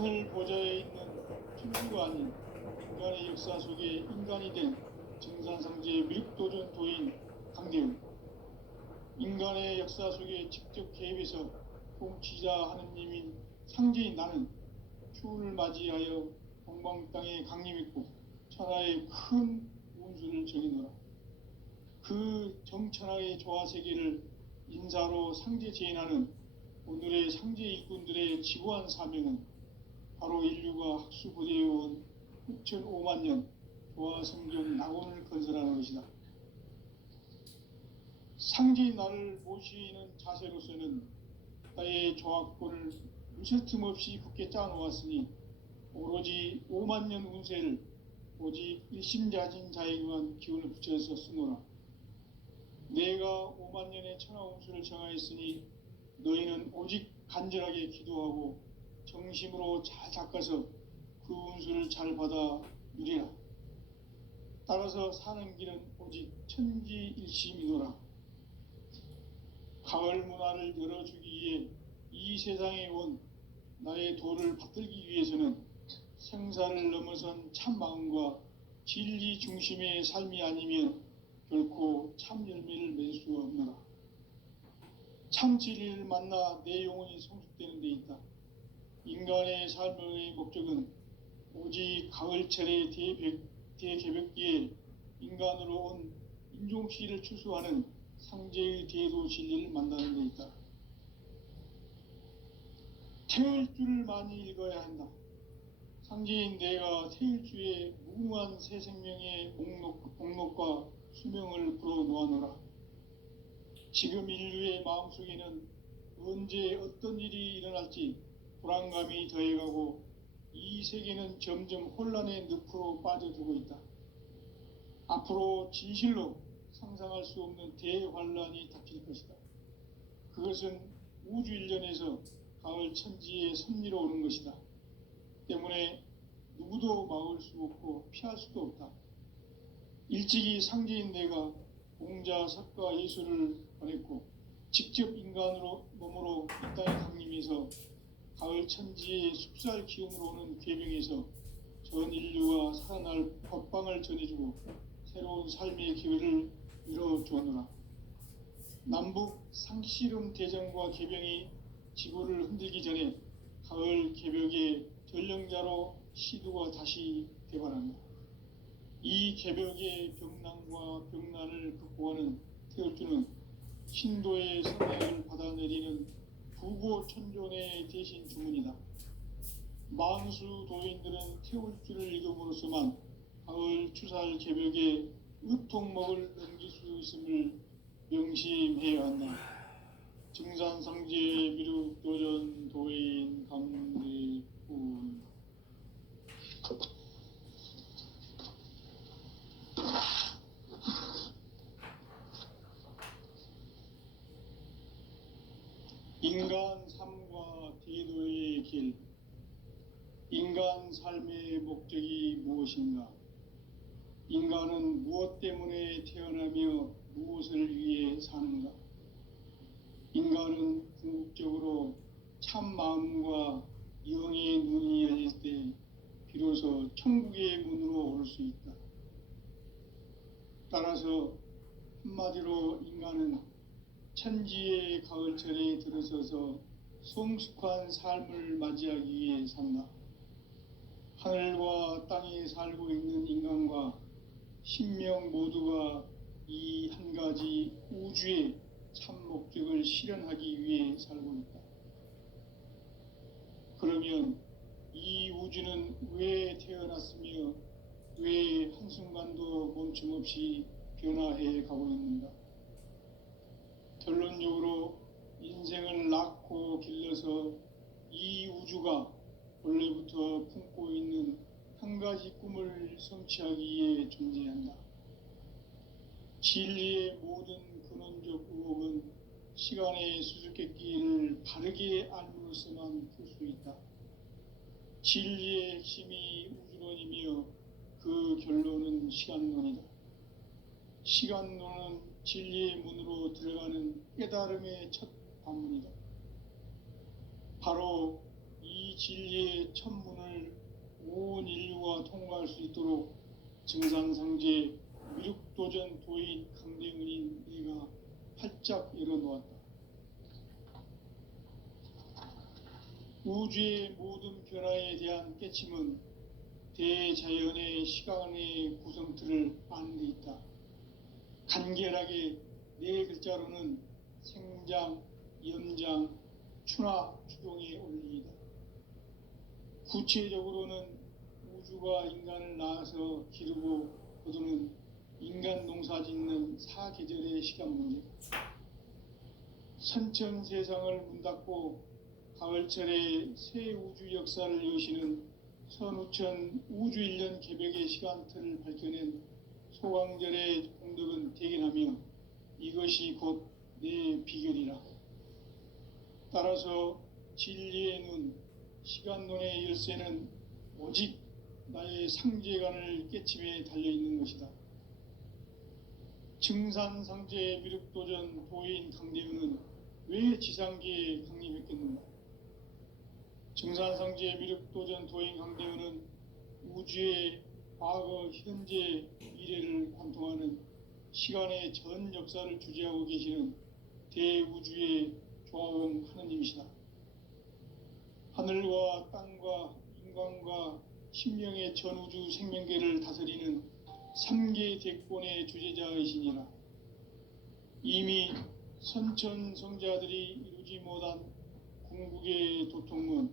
하늘 보좌에 있는 천주가 아닌 인간의 역사 속에 인간이 된 정산상제의 미륵도전 도인 강대훈. 인간의 역사 속에 직접 개입해서 통치자 하느님인 상제인 나는 추운을 맞이하여 동방 땅에 강림했고 천하의 큰 운수를 정해놓으라. 그 정천하의 조화세계를 인사로 상제 제인하는 오늘의 상제 일꾼들의 지구한 사명은 바로 인류가 학수부대해온 6,500만 년 조화성경 낙원을 건설하는 것이다. 상제인 나를 모시는 자세로서는 나의 조합권을 무쇠틈 없이 굳게 짜놓았으니 오로지 5만 년 운세를 오직 일심자진 자에게만 기운을 붙여서 쓰노라. 내가 5만 년의 천하 운수를 정하였으니 너희는 오직 간절하게 기도하고 정심으로 잘 닦아서 그 운수를 잘 받아 누리라. 따라서 사는 길은 오직 천지일심이노라. 가을 문화를 열어주기 위해 이 세상에 온 나의 도를 받들기 위해서는 생사를 넘어선 참 마음과 진리 중심의 삶이 아니면 결코 참 열매를 맺을 수 없노라. 참 진리를 만나 내 영혼이 성숙되는 데 있다. 인간의 삶의 목적은 오직 가을철의 대개벽기에 인간으로 온 인종씨를 추수하는 상제의 대도 진리를 만나는 데 있다. 태울 줄을 많이 읽어야 한다. 상제인 내가 태울 주의 무궁한 새 생명의 목록과 수명을 불어놓아노라. 지금 인류의 마음속에는 언제 어떤 일이 일어날지 불안감이 더해가고 이 세계는 점점 혼란의 늪으로 빠져들고 있다. 앞으로 진실로 상상할 수 없는 대환란이 닥칠 것이다. 그것은 우주 일련에서 가을 천지의 섭리로 오는 것이다. 때문에 누구도 막을 수 없고 피할 수도 없다. 일찍이 상제인 내가 공자, 석가, 예수를 보냈고 직접 인간으로 몸으로 이 땅에 강림해서 가을 천지의 숲살 기운으로 오는 궤병에서 전 인류가 살아날 법방을 전해주고 새로운 삶의 기회를 이뤄주었노라. 남북 상씨름 대전과 개병이 지구를 흔들기 전에 가을 개벽의 전령자로 시두가 다시 개발한다. 이 개벽의 병난과 병난을 극복하는 태울주는 신도의 성령을 받아내리는 부고천존의 대신 주문이다. 만수 도인들은 태울주를 읽음으로써만 가을 추살 개벽에 으통목을 넘길 수 있음을 명심해야 한다. 증산상제 미륵도전 도인 강대훈. 인간 삶과 대도의 길. 인간 삶의 목적이 무엇인가? 인간은 무엇 때문에 태어나며 무엇을 위해 사는가? 인간은 궁극적으로 참 마음과 영의 눈이 열릴 때 비로소 천국의 문으로 오를 수 있다. 따라서 한마디로 인간은 천지의 가을철에 들어서서 성숙한 삶을 맞이하기 위해 산다. 하늘과 땅에 살고 있는 인간과 신명 모두가 이 한 가지 우주의 참 목적을 실현하기 위해 살고 있다. 그러면 이 우주는 왜 태어났으며 왜 한순간도 멈춤없이 변화해 가고 있는가? 결론적으로 인생을 낳고 길러서 이 우주가 원래부터 품고 있는 한 가지 꿈을 성취하기 위해 존재한다. 진리의 모든 근원적 의혹은 시간의 수수께끼를 바르게 알므로서만 풀 수 있다. 진리의 핵심이 우주론이며 그 결론은 시간론이다. 시간론은 진리의 문으로 들어가는 깨달음의 첫 관문이다. 바로 이 진리의 천문을 온 인류가 통과할 수 있도록 증산상제 미륵도전 도인 강대은인 네가 활짝 열어놓았다. 우주의 모든 변화에 대한 깨침은 대자연의 시간의 구성틀을 아는 데 있다. 간결하게 네 글자로는 생장, 연장, 추나 추동의 원리이다. 구체적으로는 우주가 인간을 낳아서 기르고 거두는 인간 농사 짓는 사계절의 시간 문제다. 선천 세상을 문 닫고 가을철에 새 우주 역사를 여시는 선우천 우주 1년 개벽의 시간틀을 밝혀낸 소강절의 공덕은 대견하며 이것이 곧 내 비결이라. 따라서 진리의 눈, 시간론의 열쇠는 오직 나의 상제관을 깨침에 달려있는 것이다. 증산상제 미륵도전 도인 강대은은 왜 지상계에 강림했겠는가? 증산상제 미륵도전 도인 강대은은 우주의 과거, 현재, 미래를 관통하는 시간의 전 역사를 주재하고 계시는 대우주의 조화원 하느님이시다. 하늘과 땅과 인간과 신명의 전우주 생명계를 다스리는 3계 대권의 주재자이시니라. 이미 선천성자들이 이루지 못한 궁극의 도통은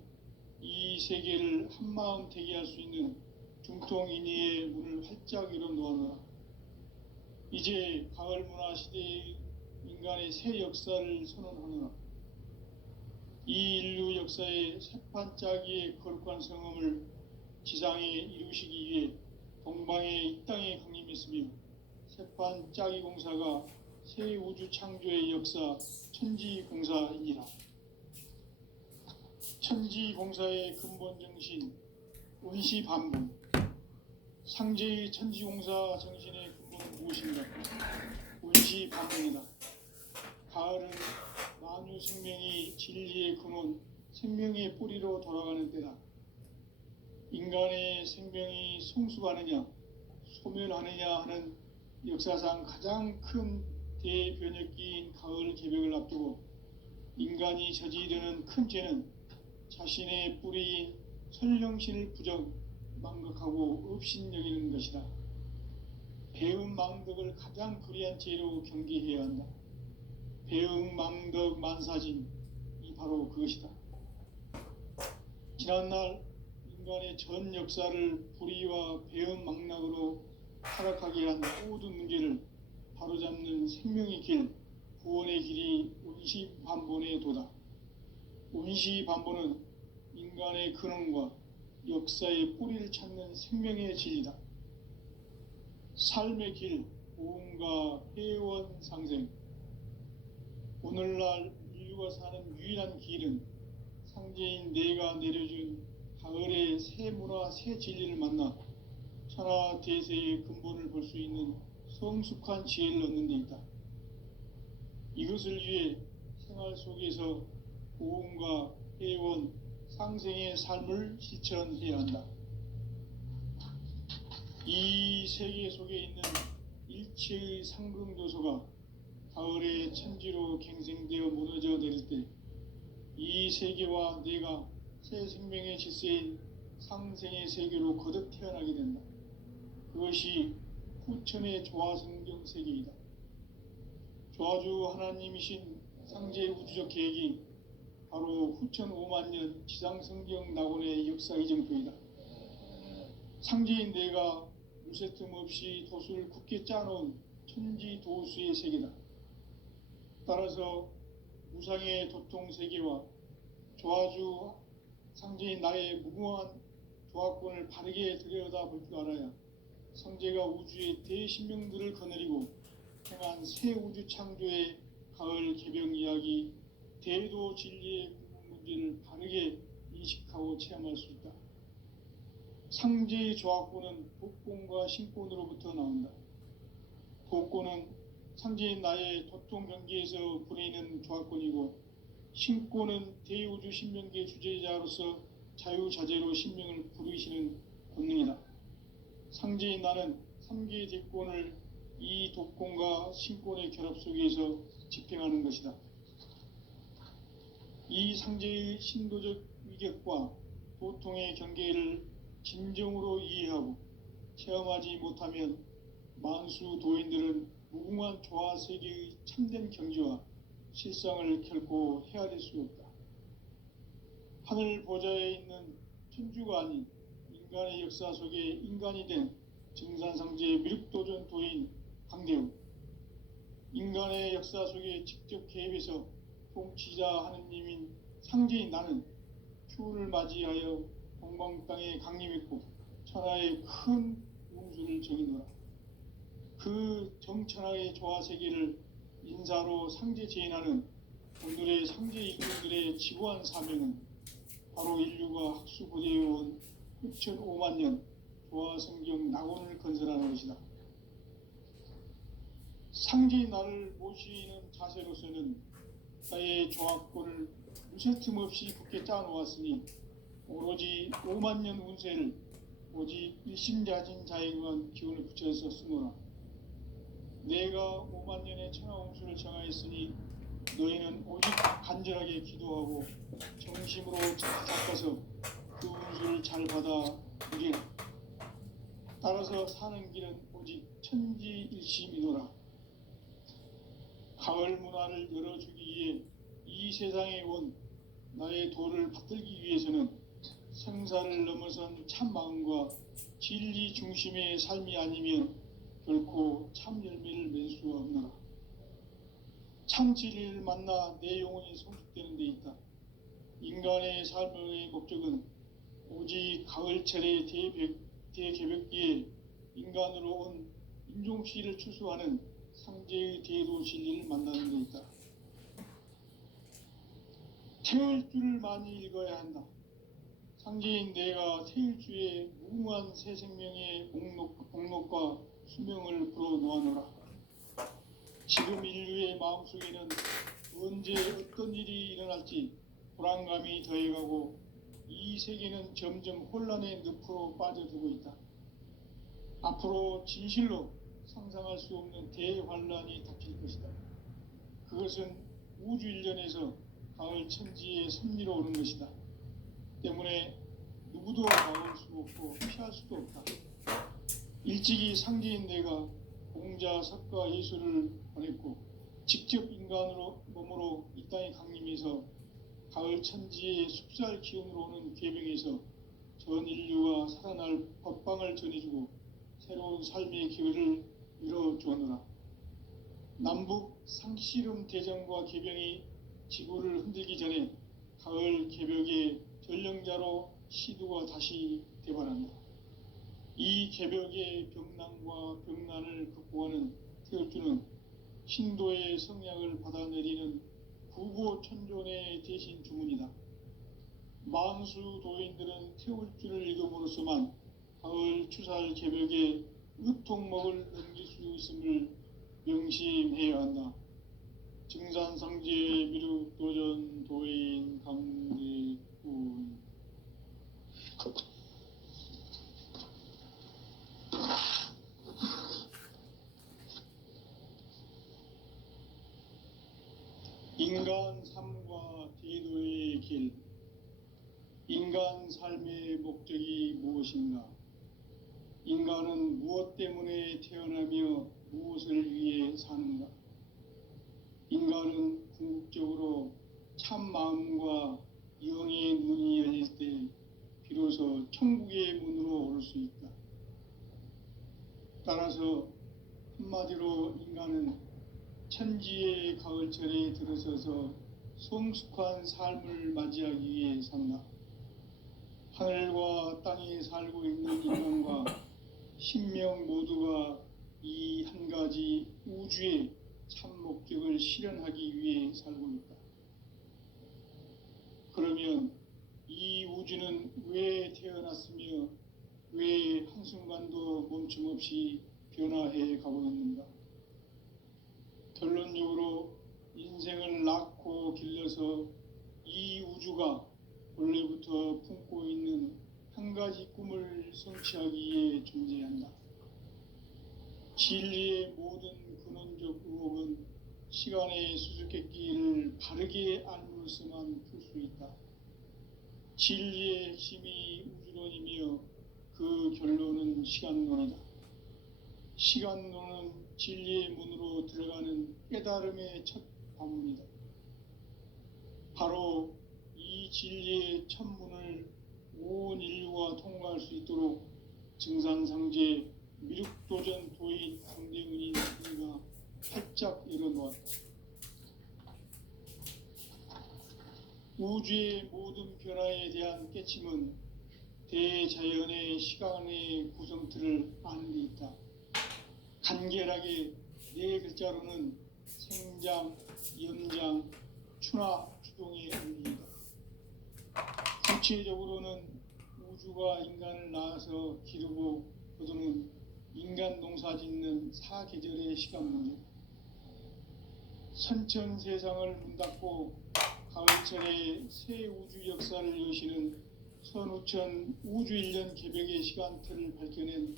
이 세계를 한마음 대기할 수 있는 중통인의의 문을 활짝 열어놓아라. 이제 가을 문화 시대의 인간의 새 역사를 선언하노라. 이 인류 역사의 새판짜기의 거룩한 성음을 지상에 이루시기 위해 동방의 이 땅에 강림했으며 새판짜기 공사가 새 우주 창조의 역사 천지공사이니라. 천지공사의 근본 정신 원시반분. 상제의 천지공사 정신의 근본은 무엇인가? 원시반분이다. 가을은 만유 생명이 진리의 근원, 생명의 뿌리로 돌아가는 때다. 인간의 생명이 성숙하느냐, 소멸하느냐 하는 역사상 가장 큰 대변혁기인 가을 개벽을 앞두고 인간이 저지르는 큰 죄는 자신의 뿌리인 설령신을 부정, 망각하고 업신여기는 것이다. 배음 망덕을 가장 불의한 죄로 경계해야 한다. 배음 망덕 만사진이 바로 그것이다. 지난날 인간의 전 역사를 불의와 배음 망락으로 타락하게 한 모든 문제를 바로잡는 생명의 길, 구원의 길이 원시반본의 도다. 원시반본은 인간의 근원과 역사의 뿌리를 찾는 생명의 진리다. 삶의 길, 보험과 회원 상생. 오늘날 인류가 사는 유일한 길은 상제인 내가 내려준 가을의 새 문화, 새 진리를 만나 천하 대세의 근본을 볼 수 있는 성숙한 지혜를 얻는 데 있다. 이것을 위해 생활 속에서 보험과 회원, 상생의 삶을 실천해야 한다. 이 세계 속에 있는 일체의 상승조소가 가을의 천지로 갱생되어 무너져 내릴 때 이 세계와 내가 새 생명의 질서인 상생의 세계로 거듭 태어나게 된다. 그것이 후천의 조화성경 세계이다. 조화주 하나님이신 상제 우주적 계획이 바로 후천 5만년 지상성경 낙원의 역사 이정표이다. 상제인 내가 무쇠틈 없이 도수를 굳게 짜놓은 천지도수의 세계다. 따라서 무상의 도통 세계와 조화주 상제인 나의 무궁한 조화권을 바르게 들여다볼 줄 알아야 상제가 우주의 대신명들을 거느리고 행한 새 우주 창조의 가을 개병 이야기, 대도 진리의 궁극 문제를 바르게 인식하고 체험할 수 있다. 상제의 조화권은 복권과 신권으로부터 나온다. 복권은 상제인 나의 도통 경계에서 부리는 조화권이고, 신권은 대우주 신명계 주제자로서 자유자재로 신명을 부르시는 본능이다. 상제인 나는 3개의 대권을 이 독권과 신권의 결합 속에서 집행하는 것이다. 이 상제의 신도적 위격과 도통의 경계를 진정으로 이해하고 체험하지 못하면 만수 도인들은 무궁한 조화세계의 참된 경지와 실상을 결코 헤아릴 수 없다. 하늘 보좌에 있는 천주가 아닌 인간의 역사 속에 인간이 된 증산상제의 미륵도전 도인 강대우, 인간의 역사 속에 직접 개입해서 통치자 하느님인 상제인 나는 추운을 맞이하여 동방 땅에 강림했고 천하의 큰 웅수를 정의노라. 그 정천하의 조화세계를 인사로 상제 제인하는 오늘의 상제 일꾼들의 지구한 사명은 바로 인류가 학수고대해온 6,500만 년 조화성경 낙원을 건설하는 것이다. 상제의 나를 모시는 자세로서는 나의 조합권을 무쇠틈 없이 굳게 짜놓았으니 오로지 5만 년 운세를 오직 일심자진 자에게만 기운을 붙여서 쓰노라. 내가 5만 년의 천하홍수를 정하였으니 너희는 오직 간절하게 기도하고 정심으로 잡아서 그 운수를 잘 받아 누리라. 따라서 사는 길은 오직 천지일심이노라. 가을 문화를 열어주기 위해 이 세상에 온 나의 도를 받들기 위해서는 생사를 넘어선 참 마음과 진리 중심의 삶이 아니면 결코 참 열매를 맺을 수 없노라. 참 진리를 만나 내 영혼이 성숙되는 데 있다. 인간의 삶의 목적은 오직 가을철의 대개벽기에 인간으로 온 인종씨를 추수하는 상제의 대도 진리를 만나는 데 있다. 태일주를 많이 읽어야 한다. 상제인 내가 태일주의 무궁한 새 생명의 목록과 수명을 불어놓아노라. 지금 인류의 마음속에는 언제 어떤 일이 일어날지 불안감이 더해가고 이 세계는 점점 혼란의 늪으로 빠져들고 있다. 앞으로 진실로 상상할 수 없는 대환란이 닥칠 것이다. 그것은 우주 일련에서 가을 천지의 섭리로 오는 것이다. 때문에 누구도 막을 수 없고 피할 수도 없다. 일찍이 상제인 내가 공자, 석가, 예수를 보냈고 직접 인간으로 몸으로 이 땅에 강림해서 가을 천지의 숲살 기운으로 오는 계병에서 전 인류가 살아날 법방을 전해주고 새로운 삶의 기회를 열어주었노라. 남북 상씨름 대전과 계병이 지구를 흔들기 전에 가을 개벽의 전령자로 시두가 다시 대발한다. 이 개벽의 병난과 병난을 극복하는 태울주는 신도의 성약을 받아내리는 구고천존의 대신 주문이다. 만수 도인들은 태울주를 읽음으로써만 가을 추살 개벽의 으통목을 넘길 수 있음을 명심해야 한다. 증산상제 미륵도전 도인 강대훈. 인간 삶과 대도의 길. 인간 삶의 목적이 무엇인가? 인간은 무엇 때문에 태어나며 무엇을 위해 사는가? 인간은 궁극적으로 참 마음과 영의 눈이 열릴 때 비로소 천국의 문으로 오를 수 있다. 따라서 한마디로 인간은 천지의 가을철에 들어서서 성숙한 삶을 맞이하기 위해 산다. 하늘과 땅에 살고 있는 인간과 신명 모두가 이 한 가지 우주의 참 목적을 실현하기 위해 살고 있다. 그러면 이 우주는 왜 태어났으며 왜 한순간도 멈춤없이 변화해 가고 있는가? 결론적으로 인생을 낳고 길러서 이 우주가 원래부터 품고 있는 가지 꿈을 성취하기 위해 존재한다. 진리의 모든 근원적 의혹은 시간의 수수께끼를 바르게 알므로서만 풀 수 있다. 진리의 핵심이 우주론이며 그 결론은 시간론이다. 시간론은 진리의 문으로 들어가는 깨달음의 첫 관문이다. 바로 이 진리의 첫 문을 온 인류가 통과할 수 있도록 증산상제 미륵도전 도인 강대문인 우리가 활짝 열어놓았다. 우주의 모든 변화에 대한 깨침은 대자연의 시간의 구성틀을 아는 데 있다. 간결하게 네 글자로는 생장, 연장, 추나 추동의 의미이다. 구체적으로는 우주가 인간을 낳아서 기르고 거두는 인간 농사 짓는 사계절의 시간 문제, 선천 세상을 문 닫고 가을철에 새 우주 역사를 여시는 선우천 우주 1년 개벽의 시간틀을 밝혀낸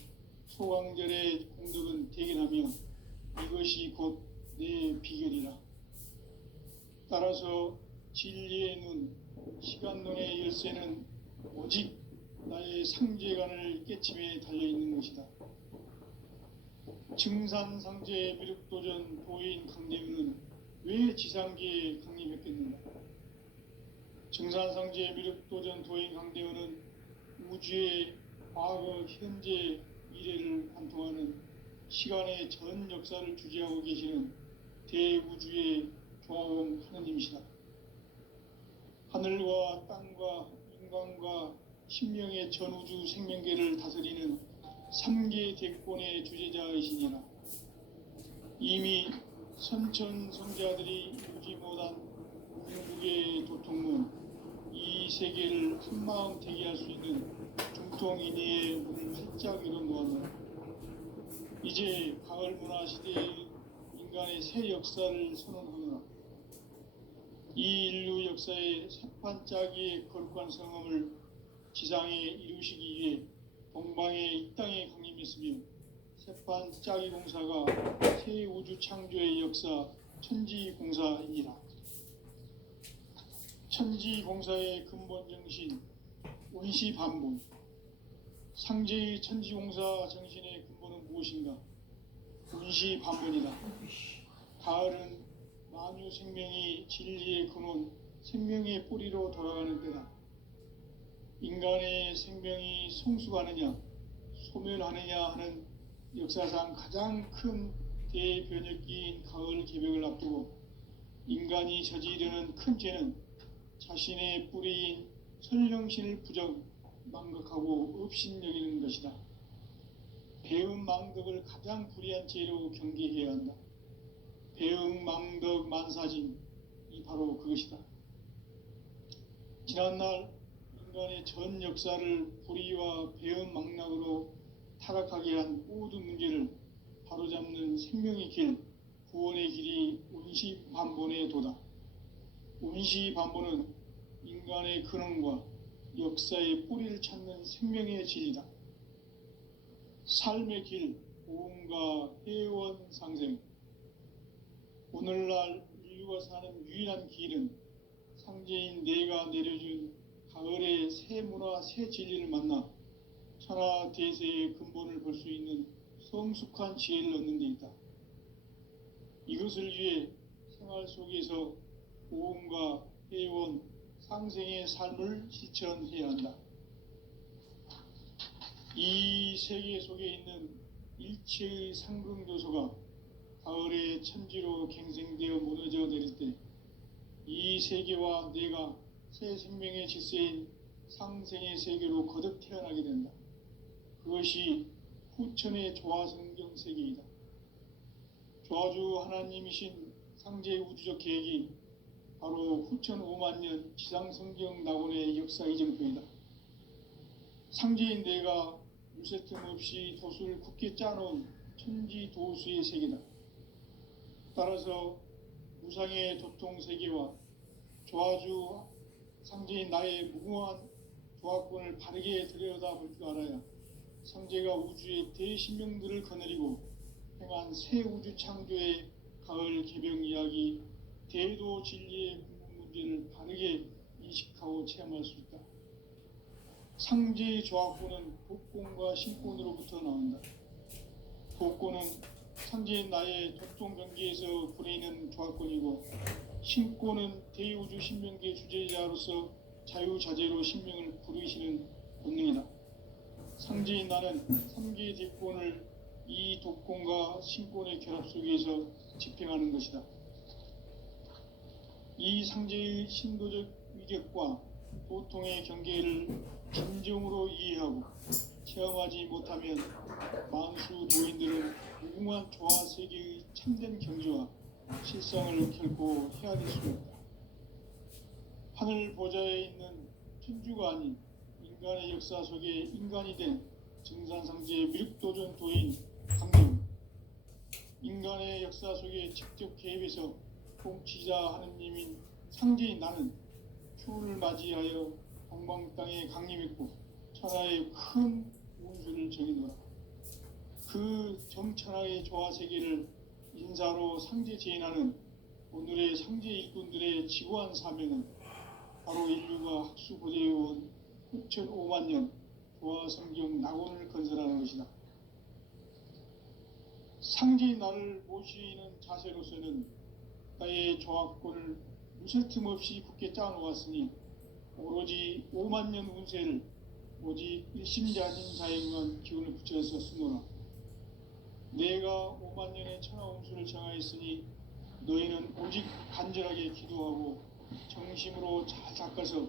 소강절의 공덕은 대견하며 이것이 곧 내 비결이라. 따라서 진리의 눈, 시간론의 열쇠는 오직 나의 상제관을 깨침에 달려있는 것이다. 증산상제 미륵도전 도인 강대윤은 왜 지상계에 강림했겠는가? 증산상제 미륵도전 도인 강대윤은 우주의 과거, 현재, 미래를 관통하는 시간의 전 역사를 주재하고 계시는 대우주의 조화원 하느님이시다. 하늘과 땅과 인간과 신명의 전우주 생명계를 다스리는 3계 대권의 주제자이시니라. 이미 선천성자들이 유지 못한 궁극의 도통문, 이 세계를 한마음 대기할 수 있는 중통인의의 문을 활짝 열어놓았노라. 이제 가을 문화 시대의 인간의 새 역사를 선언하노라. 이 인류 역사의 새판짜기의 거룩한 성험을 지상에 이루시기 위해 동방의 이 땅에 강림했으며 새판짜기 공사가 새 우주 창조의 역사 천지공사이니라. 천지공사의 근본 정신 원시반본, 상제의 천지공사 정신의 근본은 무엇인가? 원시반본이다. 가을은 만유 생명이 진리의 근원, 생명의 뿌리로 돌아가는 때다. 인간의 생명이 성숙하느냐, 소멸하느냐 하는 역사상 가장 큰 대변혁기인 가을 개벽을 앞두고 인간이 저지르는 큰 죄는 자신의 뿌리인 설령신을 부정, 망각하고 업신여기는 것이다. 배음 망덕을 가장 불의한 죄로 경계해야 한다. 배음 망덕 만사진, 이 바로 그것이다. 지난날 인간의 전 역사를 불의와 배음 망락으로 타락하게 한 모든 문제를 바로잡는 생명의 길, 구원의 길이 원시반본의 도다. 원시반본은 인간의 근원과 역사의 뿌리를 찾는 생명의 진리다. 삶의 길, 보험과 회원 상생. 오늘날 인류가 사는 유일한 길은 상제인 내가 내려준 가을의 새 문화, 새 진리를 만나 천하 대세의 근본을 볼 수 있는 성숙한 지혜를 얻는 데 있다. 이것을 위해 생활 속에서 보험과 회원, 상생의 삶을 실천해야 한다. 이 세계 속에 있는 일체의 상승요소가 가을의 천지로 갱생되어 무너져 내릴 때 이 세계와 내가 새 생명의 질서인 상생의 세계로 거듭 태어나게 된다. 그것이 후천의 조화성경 세계이다. 조화주 하나님이신 상제 우주적 계획이 바로 후천 5만 년 지상성경 낙원의 역사 이정표이다. 상제인 내가 무쇠틈 없이 도수를 굳게 짜놓은 천지도수의 세계다. 따라서 무상의 도통 세계와 조화주 상제인 나의 무궁한 조합권을 바르게 들여다볼 줄 알아야 성제가 우주의 대신명들을 거느리고 행한 새 우주 창조의 가을 개병 이야기, 대도 진리의 궁극 문제를 바르게 인식하고 체험할 수 있다. 상제의 조합권은 독권과 신권으로부터 나온다. 독권은 상제인 나의 독종 경계에서 부리는 조합권이고, 신권은 대우주 신명계 주제자로서 자유자재로 신명을 부르시는 본능이다. 상제인 나는 3개의 대권을 이 독권과 신권의 결합 속에서 집행하는 것이다. 이 상제의 신도적 위격과 도통의 경계를 진정으로 이해하고 체험하지 못하면 만수 도인들은 무궁한 조화 세계의 참된 경지와 실상을 결코 헤아릴 수 없다. 하늘 보좌에 있는 천주가 아닌 인간의 역사 속에 인간이 된 증산상제의 미륵도전 도인 강령, 인간의 역사 속에 직접 개입해서 통치자 하느님인 상제인 나는 추운을 맞이하여 동방 땅에 강림했고 천하의 큰 운수를 정해놓아 그 정천하의 조화 세계를 인사로 상제 제인하는 오늘의 상제 일꾼들의 지고한 사명은 바로 인류가 학수고대해온 6,500만 년 조화 성경 낙원을 건설하는 것이다. 상제인 나를 모시는 자세로서는 나의 조합권을 무슨 틈 없이 굳게 짜놓았으니 오로지 5만 년 운세를 오직 일심자진 자에만 기운을 붙여서 쓰노라. 내가 5만 년의 천하 운수를 정하였으니 너희는 오직 간절하게 기도하고 정심으로 잘 닦아서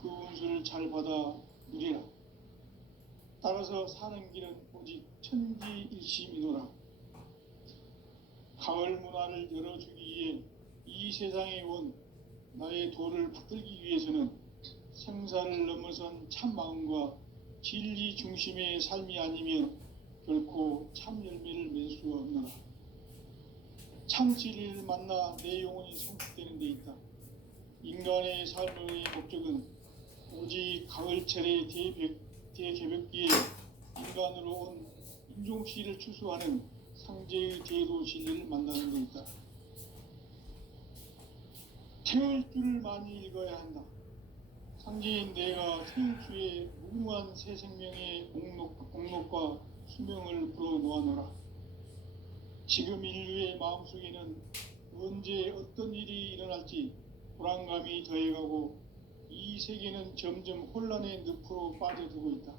그 운수를 잘 받아 누리라. 따라서 사는 길은 오직 천지일심이노라. 가을 문화를 열어주기 위해 이 세상에 온 나의 도를 받들기 위해서는 생사를 넘어선 참 마음과 진리 중심의 삶이 아니면 결코 참 열매를 맺을 수가 없노라. 참 진리를 만나 내 영혼이 성숙되는 데 있다. 인간의 삶의 목적은 오직 가을철의 대개벽기에 인간으로 온 인종시를 추수하는 상제의 대도 진리를 만나는 데 있다. 태울 줄을 많이 읽어야 한다. 상제인 내가 태울주의 무궁한 새 생명의 공록과 수명을 불어놓아노라. 지금 인류의 마음속에는 언제 어떤 일이 일어날지 불안감이 더해가고 이 세계는 점점 혼란의 늪으로 빠져들고 있다.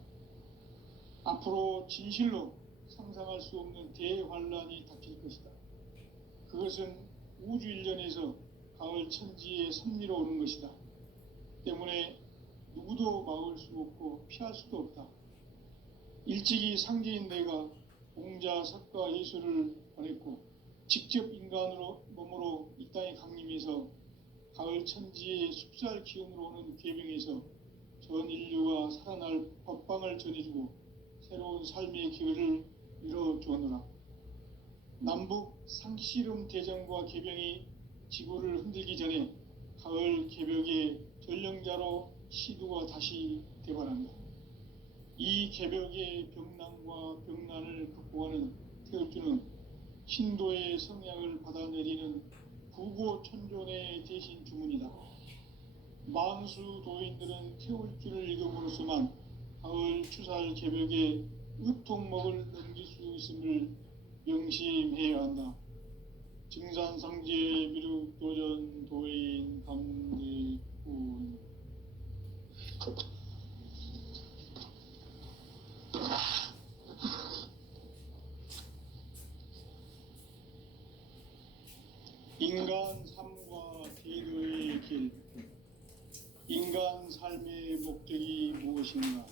앞으로 진실로 상상할 수 없는 대환란이 닥칠 것이다. 그것은 우주 일련에서 가을 천지의 섭리로 오는 것이다. 때문에 누구도 막을 수 없고 피할 수도 없다. 일찍이 상제인 내가 공자, 석가, 예수를 보냈고 직접 인간으로 몸으로 이 땅에 강림해서 가을 천지의 숲살 기운으로 오는 괴병에서 전 인류가 살아날 법방을 전해주고 새로운 삶의 기회를 이뤄주었노라. 남북 상씨름 대전과 개병이 지구를 흔들기 전에 가을 개벽의 전령자로 시두가 다시 대발한다. 이 개벽의 병난과 병난을 극복하는 태울주는 신도의 성향을 받아내리는 부고천존의 대신 주문이다. 만수 도인들은 태울주를 읽음으로써만 가을 추살 개벽의 으통목을 넘길 수 있음을 명심해야 한다. 증산상제 미륵도전 도인 감대군. 인간 삶과 대도의 길. 인간 삶의 목적이 무엇인가?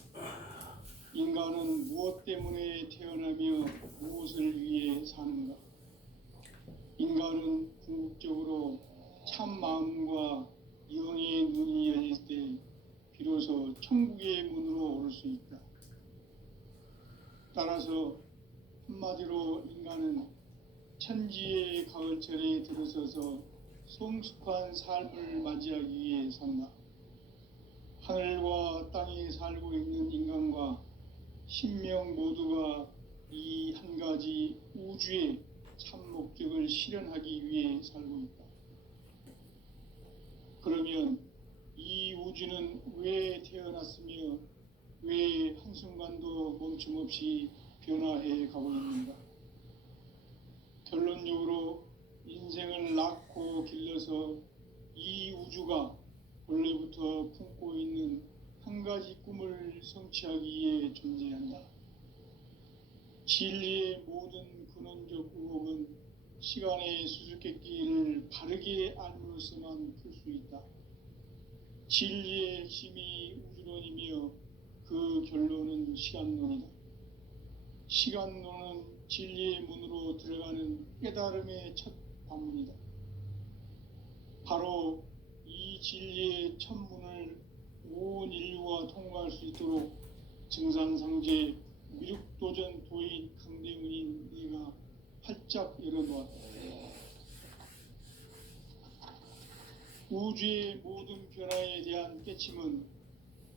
인간은 무엇 때문에 태어나며 무엇을 위해 사는가? 인간은 궁극적으로 참 마음과 영의 눈이 열릴 때 비로소 천국의 문으로 오를 수 있다. 따라서 한마디로 인간은 천지의 가을철에 들어서서 성숙한 삶을 맞이하기 위해 산다. 하늘과 땅에 살고 있는 인간과 신명 모두가 이 한 가지 우주의 참 목적을 실현하기 위해 살고 있다. 그러면 이 우주는 왜 태어났으며 왜 한순간도 멈춤없이 변화해 가고 있는가? 결론적으로 인생을 낳고 길러서 이 우주가 원래부터 품고 있는 한 가지 꿈을 성취하기 위해 존재한다. 진리의 모든 근원적 의혹은 시간의 수수께끼를 바르게 알므로서만 풀 수 있다. 진리의 핵심이 우주론이며 그 결론은 시간론이다. 시간론은 진리의 문으로 들어가는 깨달음의 첫 관문이다. 바로 이 진리의 첫 문을 온 인류가 통과할 수 있도록 증산상제 미륵도전 도인 강대문인 네가 활짝 열어놓았다. 우주의 모든 변화에 대한 깨침은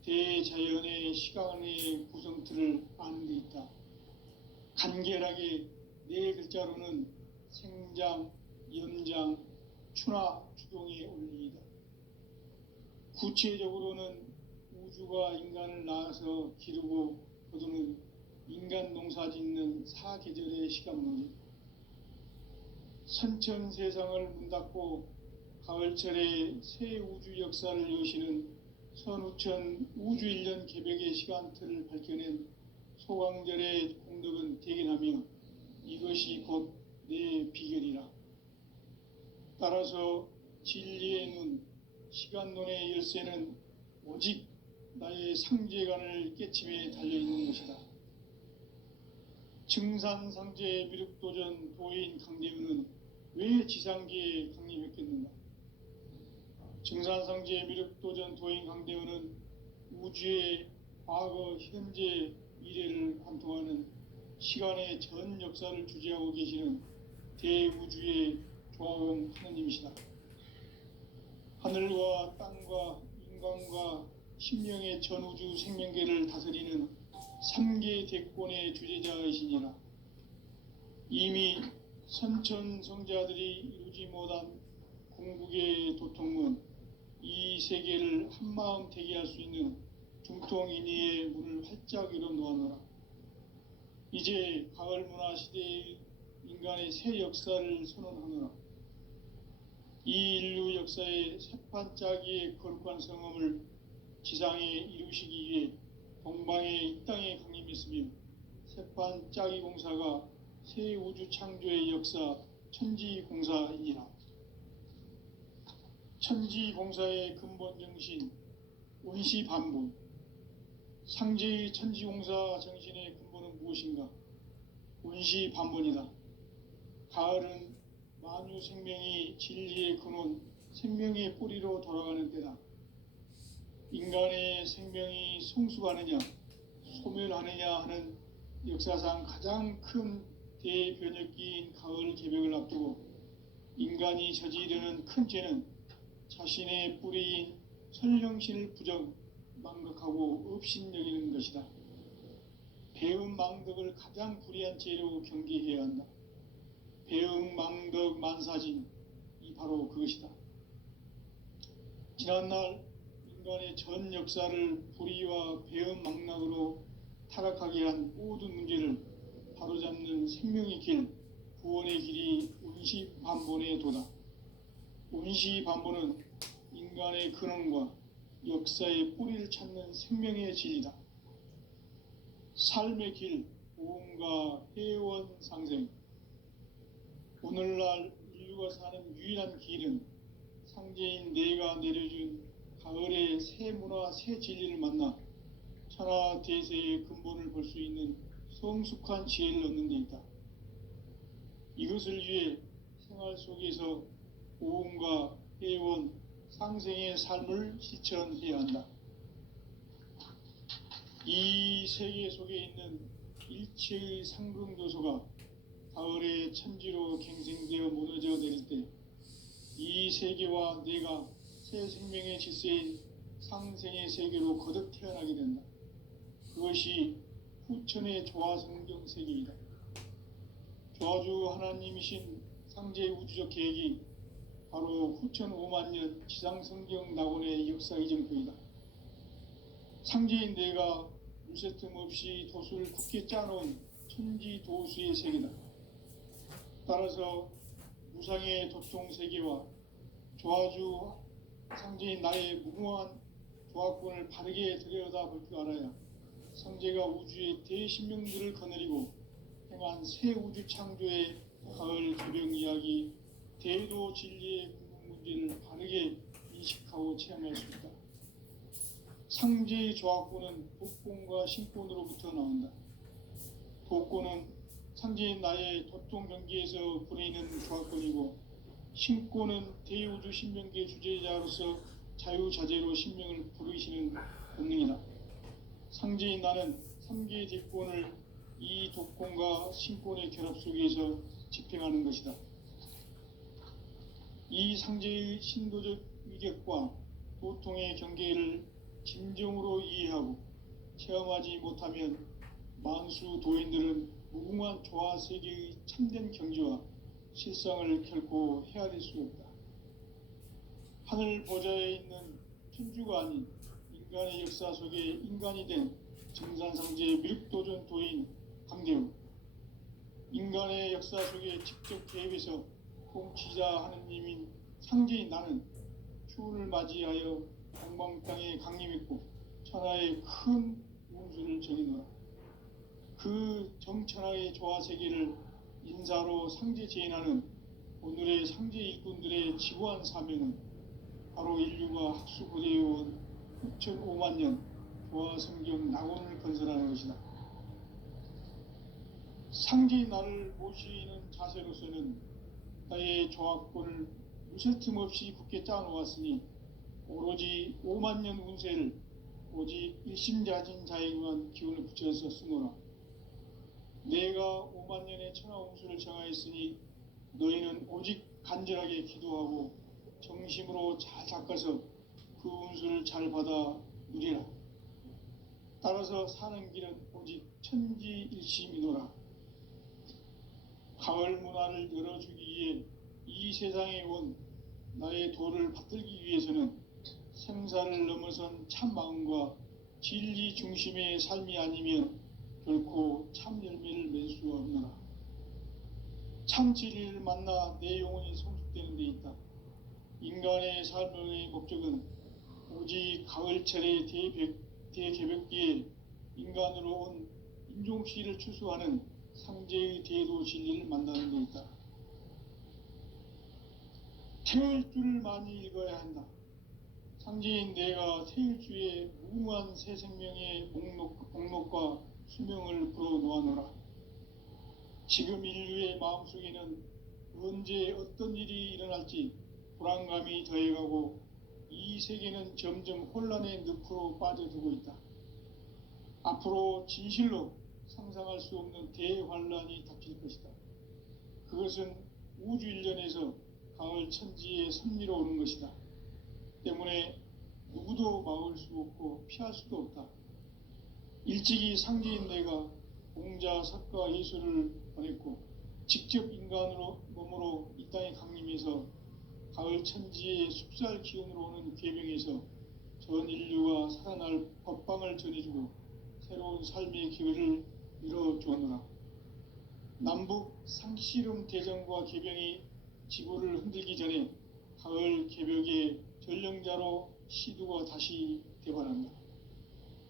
대자연의 시간의 구성틀을 아는 데 있다. 간결하게 네 글자로는 생장, 연장, 추나 추동의 원리이다. 구체적으로는 우주가 인간을 낳아서 기르고 거두는 인간 농사 짓는 사계절의 시간론이다. 선천 세상을 문 닫고 가을철에 새 우주 역사를 여시는 선우천 우주 1년 개벽의 시간틀을 밝혀낸 소강절의 공덕은 대견하며 이것이 곧 내 비결이라. 따라서 진리의 눈, 시간론의 열쇠는 오직 나의 상제관을 깨침에 달려있는 것이다. 증산상제 미륵도전 도인 강대문은 왜 지상계에 강림했겠는가? 증산상제 미륵도전 도인 강대문은 우주의 과거, 현재, 미래를 관통하는 시간의 전 역사를 주재하고 계시는 대우주의 조화음 하느님이시다. 하늘과 땅과 인간과 신명의 전우주 생명계를 다스리는 3계 대권의 주재자이시니라. 이미 선천성자들이 이루지 못한 궁극의 도통문, 이 세계를 한마음 되게 할 수 있는 중통인의의 문을 활짝 열어놓아노라. 이제 가을 문화 시대의 인간의 새 역사를 선언하노라. 이 인류 역사의 새판짜기의 거룩한 성험을 지상에 이루시기 위해 동방의 이 땅에 강림했으며 새판짜기 공사가 새 우주 창조의 역사 천지공사이니라. 천지공사의 근본 정신 원시반본, 상제의 천지공사 정신의 근본은 무엇인가? 원시반본이다. 가을은 만유 생명이 진리의 근원, 생명의 뿌리로 돌아가는 때다. 인간의 생명이 성숙하느냐, 소멸하느냐 하는 역사상 가장 큰 대변혁기인 가을 개벽을 앞두고 인간이 저지르는 큰 죄는 자신의 뿌리인 설령신을 부정, 망각하고 업신여기는 것이다. 배음 망덕을 가장 불의한 죄로 경계해야 한다. 배음 망덕 만사진, 이 바로 그것이다. 지난날 인간의 전 역사를 불의와 배음 망락으로 타락하게 한 모든 문제를 바로잡는 생명의 길, 구원의 길이 운시반본의 도다. 운시반본은 인간의 근원과 역사의 뿌리를 찾는 생명의 진리다. 삶의 길, 보험과 회원 상생. 오늘날 인류가 사는 유일한 길은 상제인 내가 내려준 가을의 새 문화, 새 진리를 만나 천하 대세의 근본을 볼 수 있는 성숙한 지혜를 얻는 데 있다. 이것을 위해 생활 속에서 보험과 회원, 상생의 삶을 실천해야 한다. 이 세계 속에 있는 일체의 상승조소가 가을의 천지로 갱생되어 무너져 내릴 때 이 세계와 내가 새 생명의 질서인 상생의 세계로 거듭 태어나게 된다. 그것이 후천의 조화성경 세계이다. 조화주 하나님이신 상제의 우주적 계획이 바로 후천 5만 년 지상성경 낙원의 역사 이정표이다. 상제인 내가 물새 틈 없이 도수를 굳게 짜놓은 천지 도수의 세계다. 따라서 무상의 도통 세계와 조화주 상제인 나의 무궁한 조화권을 바르게 들여다볼 줄 알아야 상제가 우주의 대신명들을 거느리고 행한 새 우주 창조의 가을 개병 이야기, 대도 진리의 궁극 문제를 바르게 인식하고 체험할 수 있다. 상제의 조화권은 독권과 신권으로부터 나온다. 독권은 상제인 나의 도통 경계에서 부리는 조화권이고, 신권은 대우주 신명계 주제자로서 자유자재로 신명을 부르시는 본능이다. 상제인 나는 3개의 뒷권을 이 독권과 신권의 결합 속에서 집행하는 것이다. 이 상제의 신도적 위격과 도통의 경계를 진정으로 이해하고 체험하지 못하면 만수 도인들은 무궁한 조화 세계의 참된 경지와 실상을 결코 헤아릴 수 없다. 하늘 보좌에 있는 천주가 아닌 인간의 역사 속에 인간이 된 증산상제의 미륵도전 도인 강대우, 인간의 역사 속에 직접 개입해서 통치자 하느님인 상제인 나는 추운을 맞이하여 동방 땅에 강림했고 천하의 큰 운수를 정해놓아 그 정천하의 조화세계를 인사로 상제 제인하는 오늘의 상제 일꾼들의 지구한 사명은 바로 인류가 학수고대해온 6,5만 년 조화성경 낙원을 건설하는 것이다. 상제인 나를 모시는 자세로서는 나의 조화권을 무쇠 틈 없이 굳게 짜놓았으니 오로지 5만 년 운세를 오직 일심자진 자에게만 기운을 붙여서 쓰노라. 내가 5만 년의 천하운수를 정하였으니 너희는 오직 간절하게 기도하고 정심으로 잘 닦아서 그 운수를 잘 받아 누리라. 따라서 사는 길은 오직 천지일심이노라. 가을 문화를 열어주기 위해 이 세상에 온 나의 도를 받들기 위해서는 생사를 넘어선 참 마음과 진리 중심의 삶이 아니면 결코 참 열매를 맺을 수 없노라. 참 진리를 만나 내 영혼이 성숙되는 데 있다. 인간의 삶의 목적은 오직 가을철의 대개벽기에 인간으로 온 인종시를 추수하는 상제의 대도 진리를 만나는 데 있다. 태일주를 많이 읽어야 한다. 상제인 내가 태일주의 무궁한 새 생명의 목록과 수명을 불어놓아노라. 지금 인류의 마음속에는 언제 어떤 일이 일어날지 불안감이 더해가고 이 세계는 점점 혼란의 늪으로 빠져들고 있다. 앞으로 진실로 상상할 수 없는 대환란이 닥칠 것이다. 그것은 우주 일련에서 가을 천지의 섭리로 오는 것이다. 때문에 누구도 막을 수 없고 피할 수도 없다. 일찍이 상제인 내가 공자, 석가, 예수를 보냈고 직접 인간으로 몸으로 이 땅에 강림해서 가을 천지의 숲살 기운으로 오는 계명에서 전 인류가 살아날 법방을 전해주고 새로운 삶의 기회를 이뤄주었노라. 남북 상씨름 대전과 개병이 지구를 흔들기 전에 가을 개벽의 전령자로 시두가 다시 되관한다.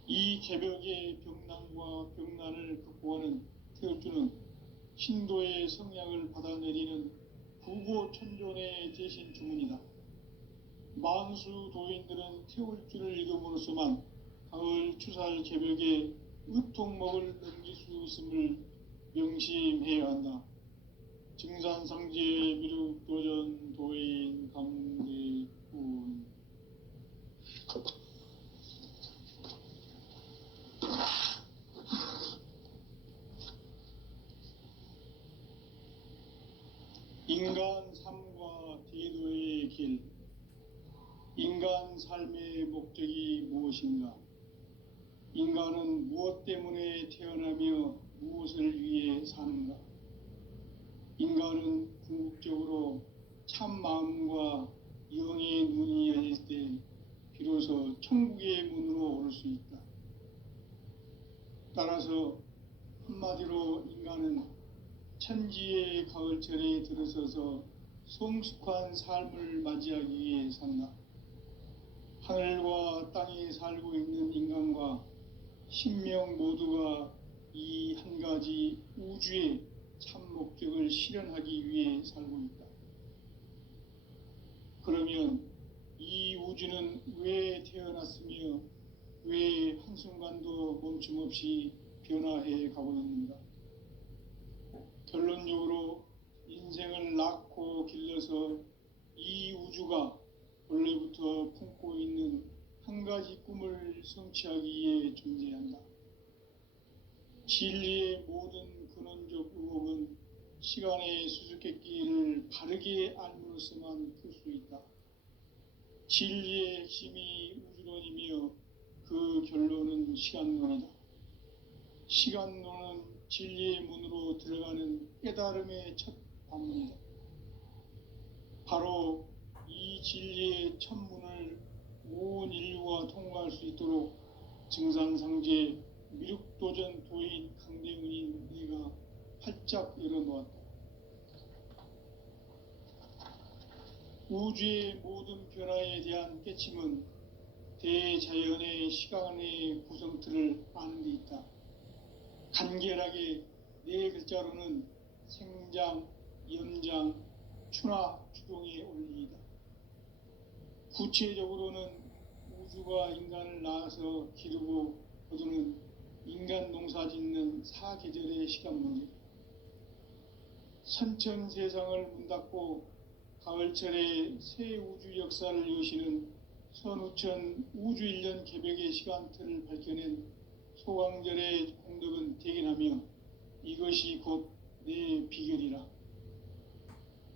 이 개벽의 병난과 병난을 극복하는 태울주는 신도의 성향을 받아내리는 부고천존의 대신 주문이다. 만수 도인들은 태울주를 읽음으로써만 가을 추살 개벽의 의통목을 넘길 수 있음을 명심해야 한다. 증산상제 미륵도전 도인 강대군. 인간 삶과 대도의 길. 인간 인간 삶의 목적이 무엇인가? 인간은 무엇 때문에 태어나며 무엇을 위해 사는가? 인간은 궁극적으로 참 마음과 영의 눈이 열릴 때 비로소 천국의 문으로 오를 수 있다. 따라서 한마디로 인간은 천지의 가을철에 들어서서 성숙한 삶을 맞이하기 위해 산다. 하늘과 땅에 살고 있는 인간과 신명 모두가 이 한 가지 우주의 참 목적을 실현하기 위해 살고 있다. 그러면 이 우주는 왜 태어났으며 왜 한순간도 멈춤 없이 변화해 가고 있는가? 결론적으로 인생을 낳고 길러서 이 우주가 원래부터 품고 있는 한 가지 꿈을 성취하기 위해 존재한다. 진리의 모든 근원적 의혹은 시간의 수수께끼를 바르게 알므로서만 풀 수 있다. 진리의 핵심이 우주론이며 그 결론은 시간론이다. 시간론은 진리의 문으로 들어가는 깨달음의 첫 관문이다. 바로 이 진리의 첫 문을 온 인류가 통과할 수 있도록 증산상제 미륵도전 도인 강대훈인 네가 활짝 열어놓았다. 우주의 모든 변화에 대한 깨침은 대자연의 시간의 구성틀을 아는 데 있다. 간결하게 네 글자로는 생장, 연장, 추나 추동의 원리이다. 구체적으로는 우주가 인간을 낳아서 기르고 거두는 인간 농사 짓는 사계절의 시간 문제. 선천 세상을 문 닫고 가을철에 새 우주 역사를 여시는 선우천 우주 1년 개벽의 시간틀을 밝혀낸 소강절의 공덕은 대견하며 이것이 곧 내 비결이라.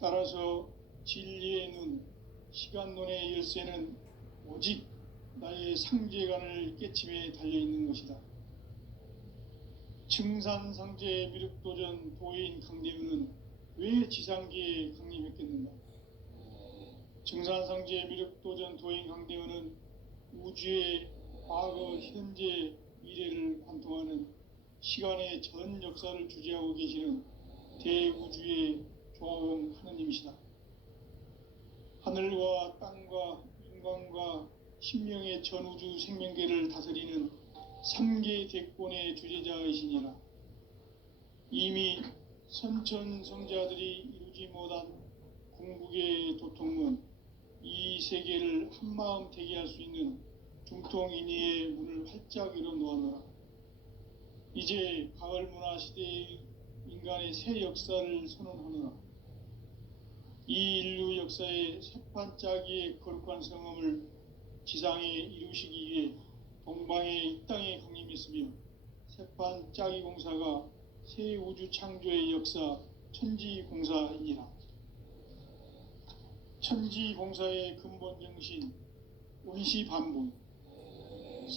따라서 진리의 눈, 시간론의 열쇠는 오직 나의 상제관을 깨침에 달려있는 것이다. 증산상제 미륵도전 도인 강대훈은 왜 지상계에 강림했겠는가? 증산상제 미륵도전 도인 강대훈은 우주의 과거, 현재, 미래를 관통하는 시간의 전 역사를 주재하고 계시는 대우주의 조화원 하느님이시다. 하늘과 땅과 인간과 신명의 전우주 생명계를 다스리는 3계 대권의 주재자이시니라. 이미 선천성자들이 이루지 못한 궁극의 도통문, 이 세계를 한마음 되게 할 수 있는 중통인의의 문을 활짝 열어놓았노라. 이제 가을 문화 시대의 인간의 새 역사를 선언하노라. 이 인류 역사의 새판짜기의 거룩한 성음을 지상에 이루시기 위해 동방의 이 땅에 강림했으며 새판짜기 공사가 새 우주 창조의 역사 천지공사이니라. 천지공사의 근본 정신 운시반분,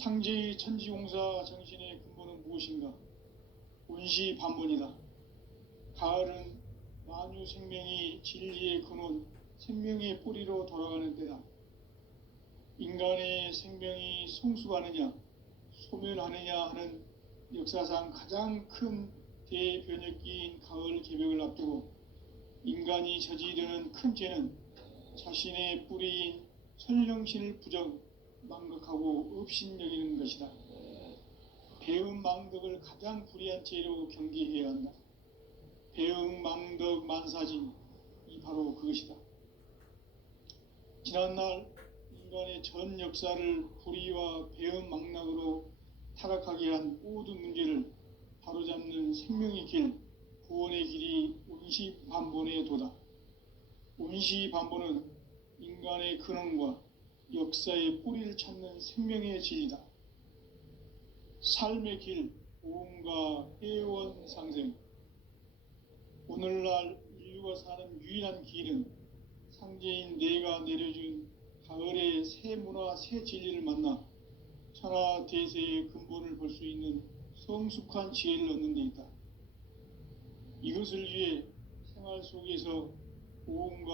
상제의 천지공사 정신의 근본은 무엇인가? 운시반분이다. 가을은 만유 생명이 진리의 근원, 생명의 뿌리로 돌아가는 때다. 인간의 생명이 성숙하느냐, 소멸하느냐 하는 역사상 가장 큰 대변혁기인 가을 개벽을 앞두고 인간이 저지르는 큰 죄는 자신의 뿌리인 설령신을 부정, 망각하고 업신여기는 것이다. 배은망덕을 가장 불의한 죄로 경계해야 한다. 배은망덕 만사진, 이 바로 그것이다. 지난날 인간의 전 역사를 불의와 배은망락으로 타락하게 한 모든 문제를 바로잡는 생명의 길, 구원의 길이 운시반본의 도다. 운시반본은 인간의 근원과 역사의 뿌리를 찾는 생명의 진리다. 삶의 길, 보험과 회원 상생. 오늘날 인류가 사는 유일한 길은 상제인 내가 내려준 가을의 새 문화, 새 진리를 만나 천하 대세의 근본을 볼 수 있는 성숙한 지혜를 얻는 데 있다. 이것을 위해 생활 속에서 고음과